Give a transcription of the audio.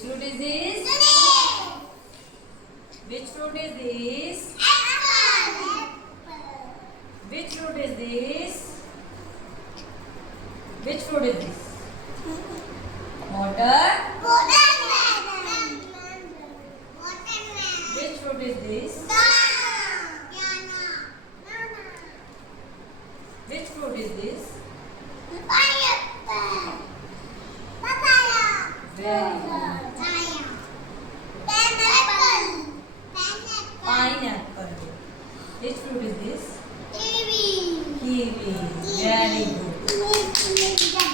fruit is this? Which fruit is this? Which fruit is this? Which fruit is this? Water. Which fruit is this? Which fruit is this? Very good. Pineapple. Which fruit is this? Kiwi. Very good.